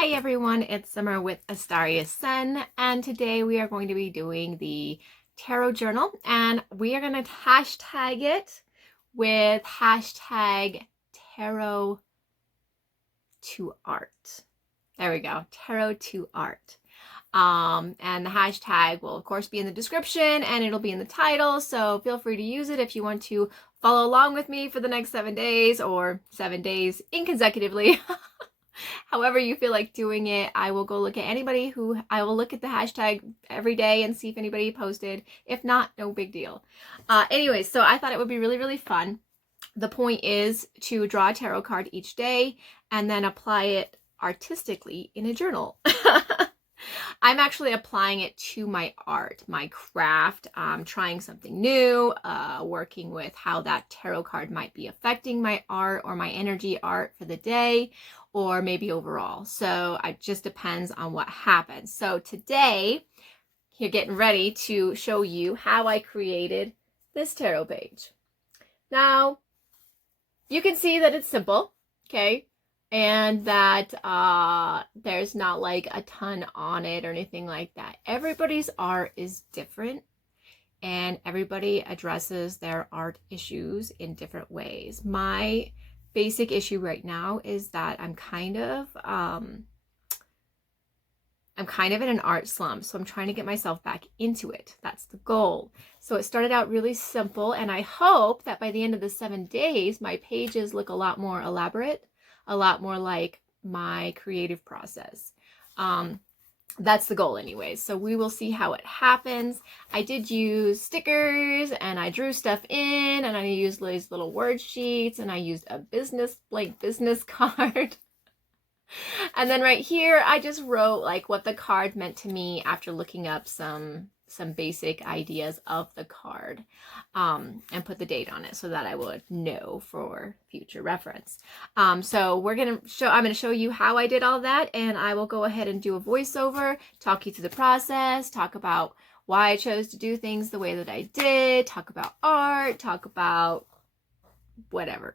Hi everyone, it's Summer with AstariaSen, and today we are going to be doing the tarot journal, and we are going to hashtag it with hashtag tarot to art. There we go, tarot to art. And the hashtag will of course be in the description and it'll be in the title, so feel free to use it if you want to follow along with me for the next 7 days or 7 days inconsecutively. However you feel like doing it. I will go look at I will look at the hashtag every day and see if anybody posted. If not, no big deal. Anyways, so I thought it would be really fun. The point is to draw a tarot card each day and then apply it artistically in a journal. I'm actually applying it to my art, my craft, trying something new, working with how that tarot card might be affecting my art or my energy art for the day, or maybe overall. So it just depends on what happens. So today, you're getting ready to show you how I created this tarot page. Now, you can see that it's simple, okay? And that there's not like a ton on it or anything like that. Everybody's art is different and everybody addresses their art issues in different ways. My basic issue right now is that I'm kind of in an art slump, so I'm trying to get myself back into it. That's the goal. So it started out really simple, and I hope that by the end of the 7 days, my pages look a lot more elaborate, a lot more like my creative process. That's the goal anyways. So we will see how it happens. I did use stickers and I drew stuff in and I used these little word sheets and I used a blank business card. And then right here, I just wrote like what the card meant to me after looking up some basic ideas of the card, and put the date on it so that I would know for future reference. So I'm going to show you how I did all that, and I will go ahead and do a voiceover, talk you through the process, talk about why I chose to do things the way that I did, talk about art, talk about whatever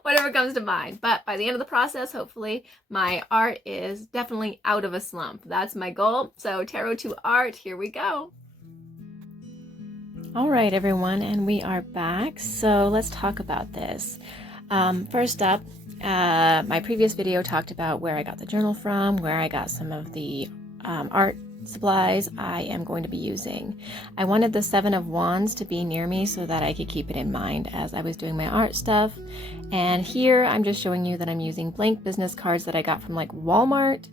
whatever comes to mind. But by the end of the process, hopefully my art is definitely out of a slump. That's my goal. So tarot to art, here we go. All right, everyone, and we are back. So let's talk about this. First up, my previous video talked about where I got the journal from, where I got some of the art supplies I am going to be using. I wanted the 7 of Wands to be near me so that I could keep it in mind as I was doing my art stuff. And here I'm just showing you that I'm using blank business cards that I got from like Walmart,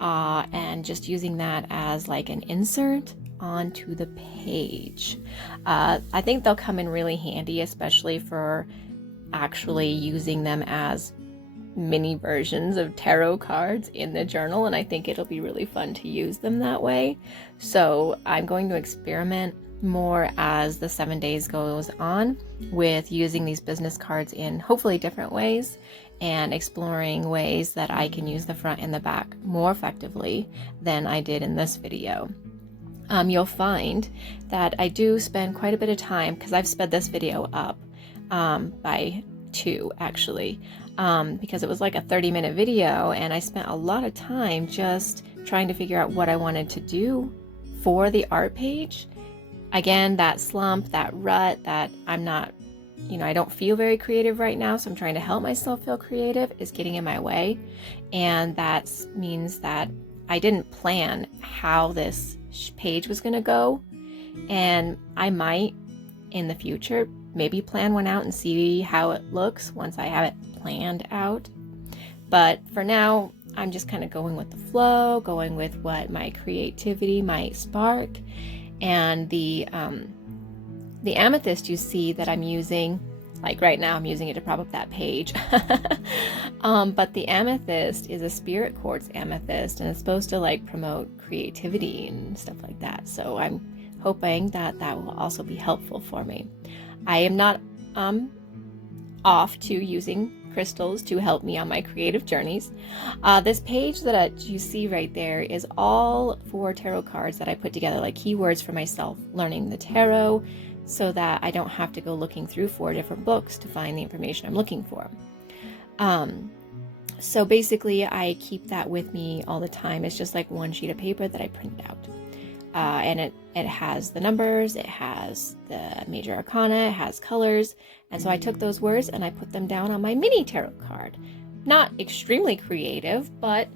and just using that as like an insert onto the page. I think they'll come in really handy, especially for actually using them as mini versions of tarot cards in the journal, and I think it'll be really fun to use them that way. So I'm going to experiment more as the 7 days goes on with using these business cards in hopefully different ways and exploring ways that I can use the front and the back more effectively than I did in this video. You'll find that I do spend quite a bit of time, because I've sped this video up by 2 actually, because it was like a 30-minute video and I spent a lot of time just trying to figure out what I wanted to do for the art page. Again, that slump, that rut, that I'm not, I don't feel very creative right now, so I'm trying to help myself feel creative, is getting in my way. And that means that I didn't plan how this page was going to go, and I might in the future maybe plan one out and see how it looks once I have it planned out. But for now, I'm just kind of going with the flow, going with what my creativity might spark. And the amethyst you see that I'm using, like right now I'm using it to prop up that page. But the amethyst is a spirit quartz amethyst, and it's supposed to like promote creativity and stuff like that. So I'm hoping that that will also be helpful for me. I am not off to using crystals to help me on my creative journeys. This page that you see right there is all 4 tarot cards that I put together, like keywords for myself learning the tarot, so that I don't have to go looking through 4 different books to find the information I'm looking for. So basically I keep that with me all the time. It's just like one sheet of paper that I print out. And it has the numbers, it has the major arcana, it has colors. And so I took those words and I put them down on my mini tarot card. Not extremely creative, but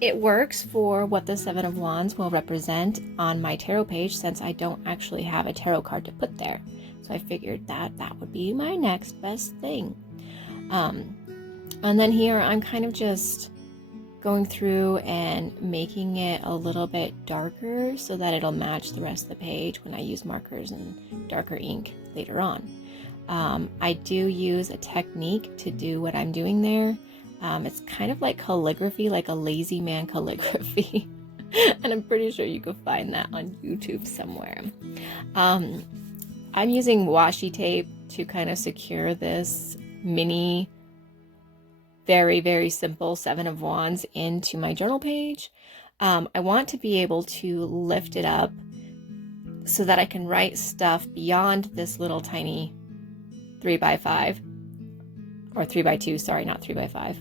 it works for what the Seven of Wands will represent on my tarot page, since I don't actually have a tarot card to put there. So I figured that that would be my next best thing. And then here I'm kind of just going through and making it a little bit darker so that it'll match the rest of the page when I use markers and darker ink later on. I do use a technique to do what I'm doing there. It's kind of like calligraphy, like a lazy man calligraphy. And I'm pretty sure you can find that on YouTube somewhere. I'm using washi tape to kind of secure this mini, very, very simple Seven of Wands into my journal page. I want to be able to lift it up so that I can write stuff beyond this little tiny 3x5 or 3x2, sorry, not 3x5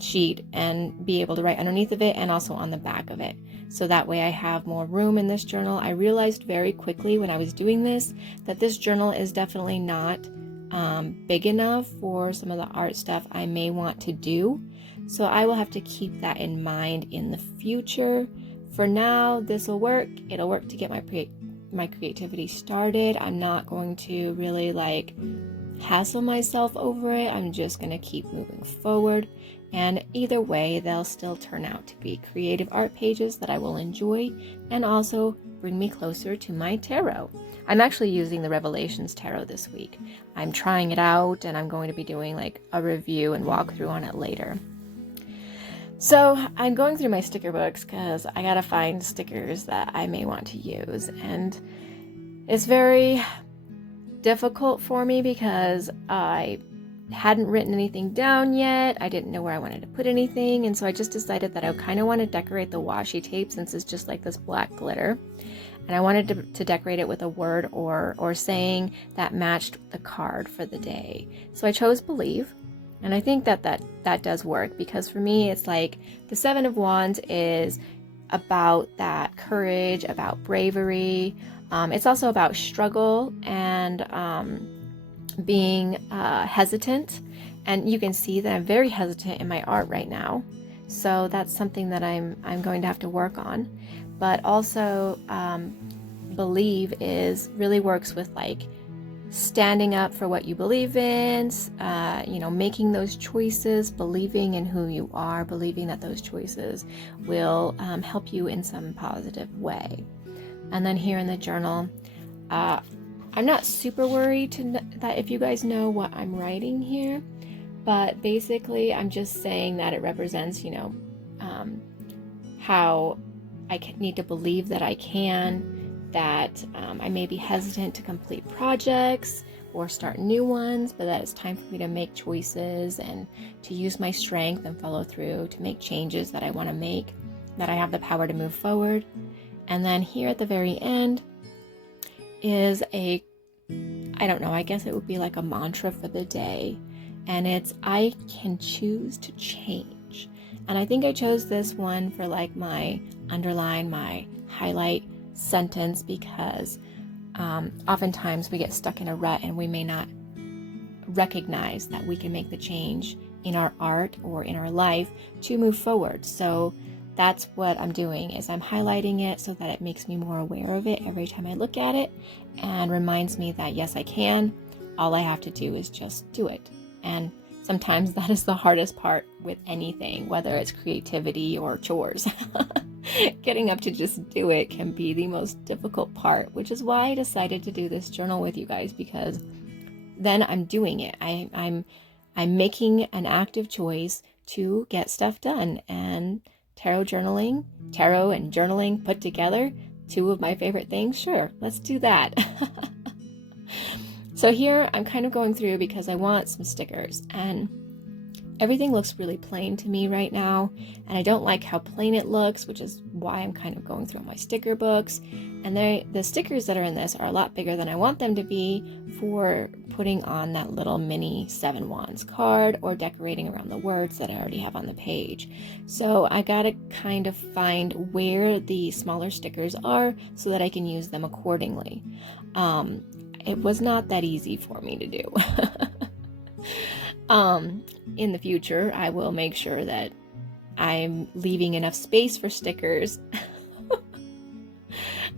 sheet, and be able to write underneath of it and also on the back of it. So that way I have more room in this journal. I realized very quickly when I was doing this that this journal is definitely not big enough for some of the art stuff I may want to do. So I will have to keep that in mind in the future. For now, this will work. It'll work to get my creativity started. I'm not going to really like hassle myself over it. I'm just going to keep moving forward. And either way, they'll still turn out to be creative art pages that I will enjoy and also bring me closer to my tarot. I'm actually using the Revelations Tarot this week. I'm trying it out and I'm going to be doing like a review and walkthrough on it later. So I'm going through my sticker books because I gotta find stickers that I may want to use. And it's very difficult for me because I hadn't written anything down yet. I didn't know where I wanted to put anything. And so I just decided that I kind of want to decorate the washi tape since it's just like this black glitter. And I wanted to decorate it with a word or saying that matched the card for the day. So I chose believe. And I think that does work because for me, it's like the Seven of Wands is about that courage, about bravery. It's also about struggle and being hesitant. And you can see that I'm very hesitant in my art right now. So that's something that I'm going to have to work on. But also believe is really works with like standing up for what you believe in, making those choices, believing in who you are, believing that those choices will help you in some positive way. And then here in the journal, I'm not super worried that if you guys know what I'm writing here, but basically I'm just saying that it represents, how I need to believe that I can, that I may be hesitant to complete projects or start new ones, but that it's time for me to make choices and to use my strength and follow through to make changes that I want to make, that I have the power to move forward. And then here at the very end is I guess it would be like a mantra for the day. And it's, I can choose to change. And I think I chose this one for like my underline, my highlight sentence, because oftentimes we get stuck in a rut and we may not recognize that we can make the change in our art or in our life to move forward. So that's what I'm doing, is I'm highlighting it so that it makes me more aware of it every time I look at it and reminds me that yes, I can. All I have to do is just do it. And sometimes that is the hardest part with anything, whether it's creativity or chores. Getting up to just do it can be the most difficult part, which is why I decided to do this journal with you guys, because then I'm doing it. I'm making an active choice to get stuff done. And tarot and journaling put together, two of my favorite things. Sure, let's do that. So here I'm kind of going through because I want some stickers, and everything looks really plain to me right now, and I don't like how plain it looks, which is why I'm kind of going through my sticker books. And the stickers that are in this are a lot bigger than I want them to be for putting on that little mini 7 Wands card or decorating around the words that I already have on the page. So I gotta kind of find where the smaller stickers are so that I can use them accordingly. It was not that easy for me to do. In the future, I will make sure that I'm leaving enough space for stickers.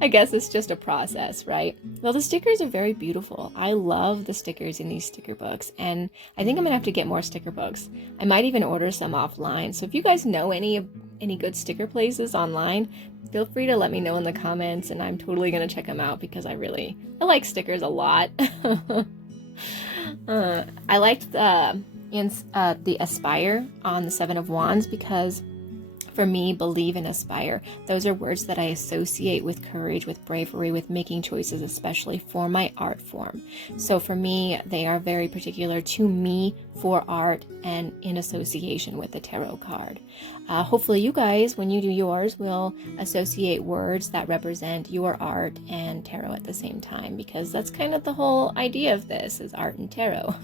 I guess it's just a process, right? Well, the stickers are very beautiful. I love the stickers in these sticker books, and I think I'm gonna have to get more sticker books. I might even order some offline. So if you guys know any good sticker places online, feel free to let me know in the comments, and I'm totally gonna check them out because I like stickers a lot. I liked the aspire on the 7 of Wands because for me, believe and aspire, those are words that I associate with courage, with bravery, with making choices, especially for my art form. So for me, they are very particular to me for art and in association with the tarot card. Hopefully you guys, when you do yours, will associate words that represent your art and tarot at the same time, because that's kind of the whole idea of this, is art and tarot.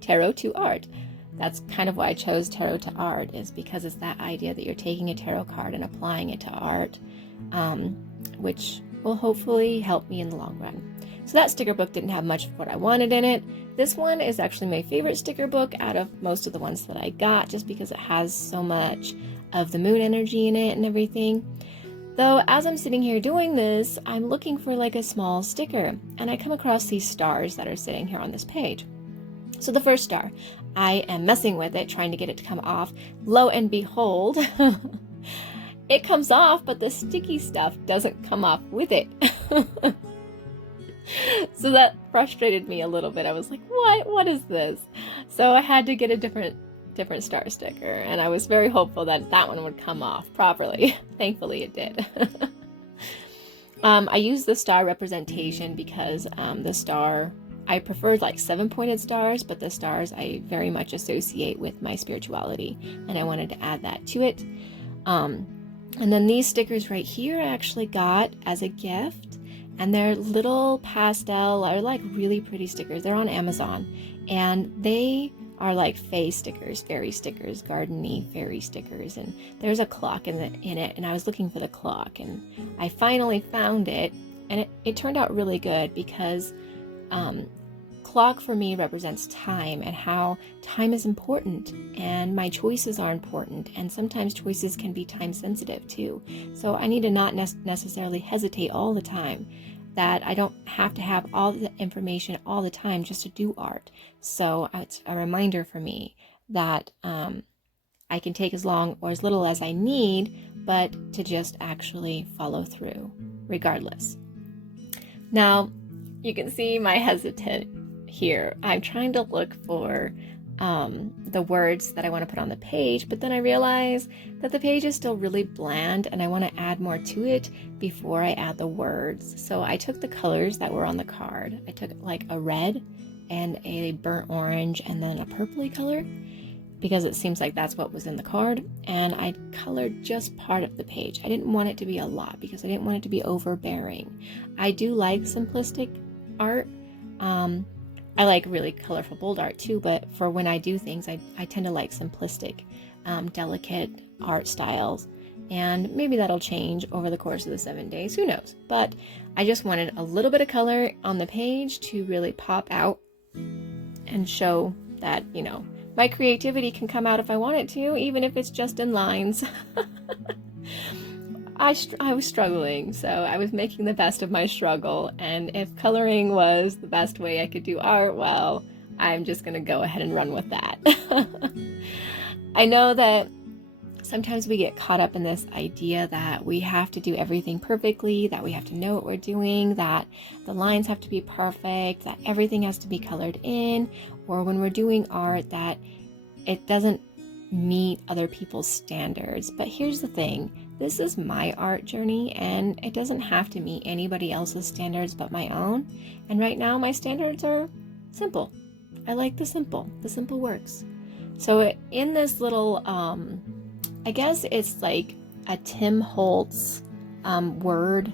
Tarot to art. That's kind of why I chose tarot to art, is because it's that idea that you're taking a tarot card and applying it to art, which will hopefully help me in the long run. So that sticker book didn't have much of what I wanted in it. This one is actually my favorite sticker book out of most of the ones that I got, just because it has so much of the moon energy in it and everything. Though, as I'm sitting here doing this, I'm looking for like a small sticker, and I come across these stars that are sitting here on this page. So the first star, I am messing with it, trying to get it to come off. Lo and behold, it comes off, but the sticky stuff doesn't come off with it. So that frustrated me a little bit. I was like, what is this? So I had to get a different star sticker, and I was very hopeful that that one would come off properly. Thankfully it did. I used the star representation because the star, I preferred like 7-pointed stars, but the stars I very much associate with my spirituality, and I wanted to add that to it. And then these stickers right here I actually got as a gift, and they're little pastel, are like really pretty stickers. They're on Amazon, and they are like fae stickers, fairy stickers, garden-y fairy stickers, and there's a clock in it, and I was looking for the clock, and I finally found it, and it turned out really good because clock for me represents time, and how time is important, and my choices are important, and sometimes choices can be time sensitive too. So I need to not necessarily hesitate all the time, that I don't have to have all the information all the time just to do art. So it's a reminder for me that I can take as long or as little as I need, but to just actually follow through regardless. Now, you can see my hesitant here. I'm trying to look for the words that I want to put on the page, but then I realize that the page is still really bland and I want to add more to it before I add the words. So I took the colors that were on the card. I took like a red and a burnt orange and then a purpley color, because it seems like that's what was in the card, and I colored just part of the page. I didn't want it to be a lot because I didn't want it to be overbearing. I do like simplistic art. I like really colorful, bold art too, but for when I do things, I tend to like simplistic, delicate art styles, and maybe that'll change over the course of the 7 days, who knows. But I just wanted a little bit of color on the page to really pop out and show that, you know, my creativity can come out if I want it to, even if it's just in lines. I was struggling, so I was making the best of my struggle, and if coloring was the best way I could do art, well, I'm just gonna go ahead and run with that. I know that sometimes we get caught up in this idea that we have to do everything perfectly, that we have to know what we're doing, that the lines have to be perfect, that everything has to be colored in, or when we're doing art that it doesn't meet other people's standards. But here's the thing, this is my art journey, and it doesn't have to meet anybody else's standards but my own. And right now my standards are simple. I like the simple. The simple works. So in this little, I guess it's like a Tim Holtz word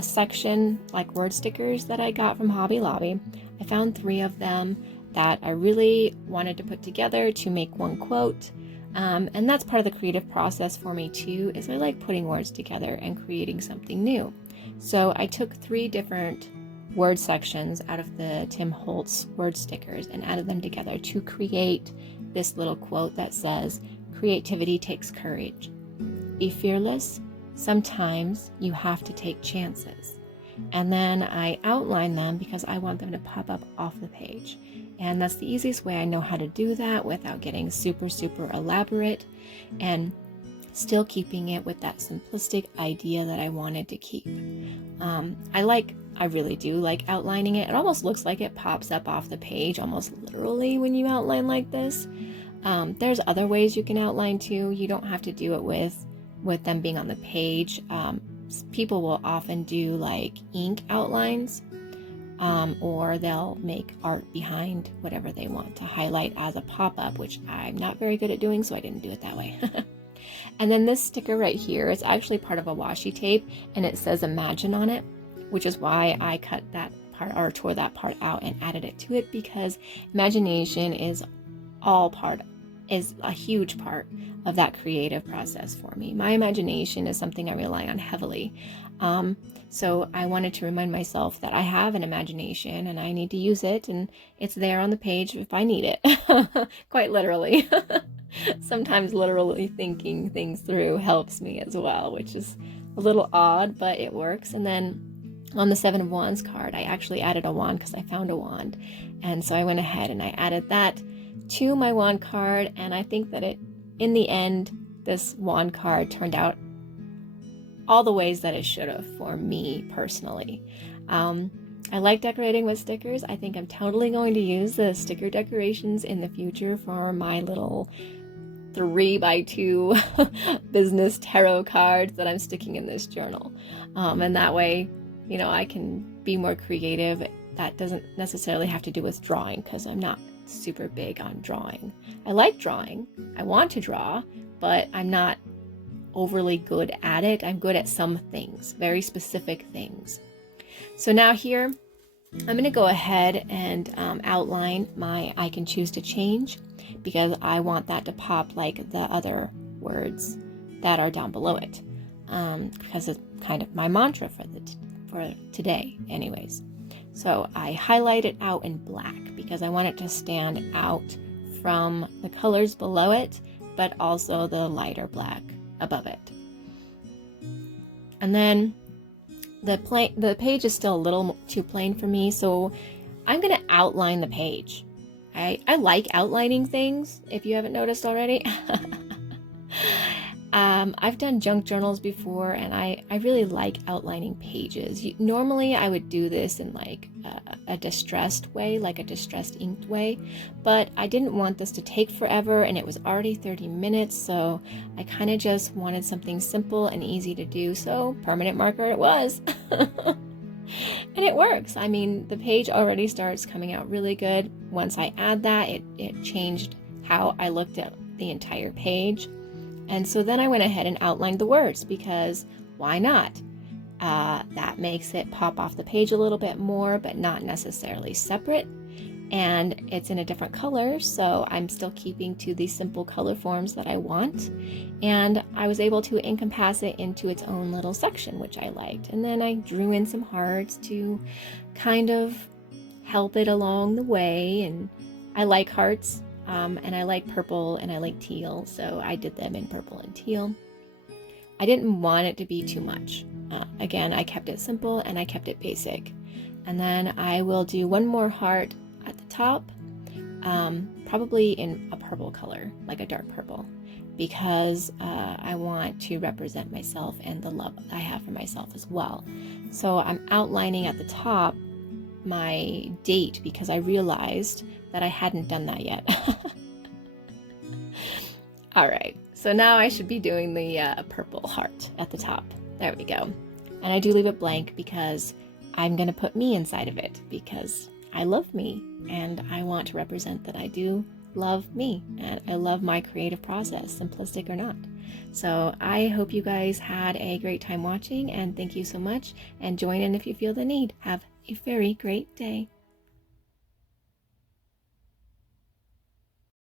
section, like word stickers that I got from Hobby Lobby. I found 3 of them that I really wanted to put together to make one quote. And that's part of the creative process for me too, is I like putting words together and creating something new. So I took 3 different word sections out of the Tim Holtz word stickers and added them together to create this little quote that says, "Creativity takes courage. Be fearless. Sometimes you have to take chances." And then I outline them because I want them to pop up off the page. And that's the easiest way I know how to do that without getting super, super elaborate and still keeping it with that simplistic idea that I wanted to keep. I really do like outlining it. It almost looks like it pops up off the page, almost literally when you outline like this. There's other ways you can outline too. You don't have to do it with them being on the page. People will often do like ink outlines, or they'll make art behind whatever they want to highlight as a pop-up, which I'm not very good at doing, so I didn't do it that way. And then this sticker right here is actually part of a washi tape, and it says "Imagine" on it, which is why I cut that part or tore that part out and added it to it, because imagination is a huge part of that creative process for me. My imagination is something I rely on heavily. So I wanted to remind myself that I have an imagination and I need to use it, and it's there on the page if I need it. Quite literally. Sometimes literally thinking things through helps me as well, which is a little odd, but it works. And then on the 7 of Wands card, I actually added a wand because I found a wand. And so I went ahead and I added that to my wand card, and I think that in the end, this wand card turned out all the ways that it should have for me personally. I like decorating with stickers. I think I'm totally going to use the sticker decorations in the future for my little 3x2 business tarot cards that I'm sticking in this journal. And that way, I can be more creative. That doesn't necessarily have to do with drawing, because I'm not super big on drawing. I like drawing. I want to draw, but I'm not overly good at it. I'm good at some things, very specific things. So now here, I'm going to go ahead and outline my "I can choose to change," because I want that to pop like the other words that are down below it, because it's kind of my mantra for today anyways. So I highlight it out in black because I want it to stand out from the colors below it, but also the lighter black above it. And then the page is still a little too plain for me, so I'm going to outline the page. I like outlining things, if you haven't noticed already. I've done junk journals before, and I really like outlining pages. Normally I would do this in like a distressed way, like a distressed inked way, but I didn't want this to take forever, and it was already 30 minutes, so I kind of just wanted something simple and easy to do, so permanent marker it was. And it works. I mean, the page already starts coming out really good. Once I add that, it changed how I looked at the entire page. And so then I went ahead and outlined the words, because why not? That makes it pop off the page a little bit more, but not necessarily separate. And it's in a different color, so I'm still keeping to the simple color forms that I want. And I was able to encompass it into its own little section, which I liked. And then I drew in some hearts to kind of help it along the way. And I like hearts, and I like purple, and I like teal, so I did them in purple and teal. I didn't want it to be too much. Again, I kept it simple and I kept it basic. And then I will do one more heart at the top, probably in a purple color, like a dark purple, because I want to represent myself and the love I have for myself as well. So I'm outlining at the top my date, because I realized that I hadn't done that yet. All right, so now I should be doing the purple heart at the top. There we go. And I do leave it blank because I'm going to put me inside of it, because I love me and I want to represent that I do love me and I love my creative process, simplistic or not. So I hope you guys had a great time watching, and thank you so much, and join in if you feel the need. Have a very great day.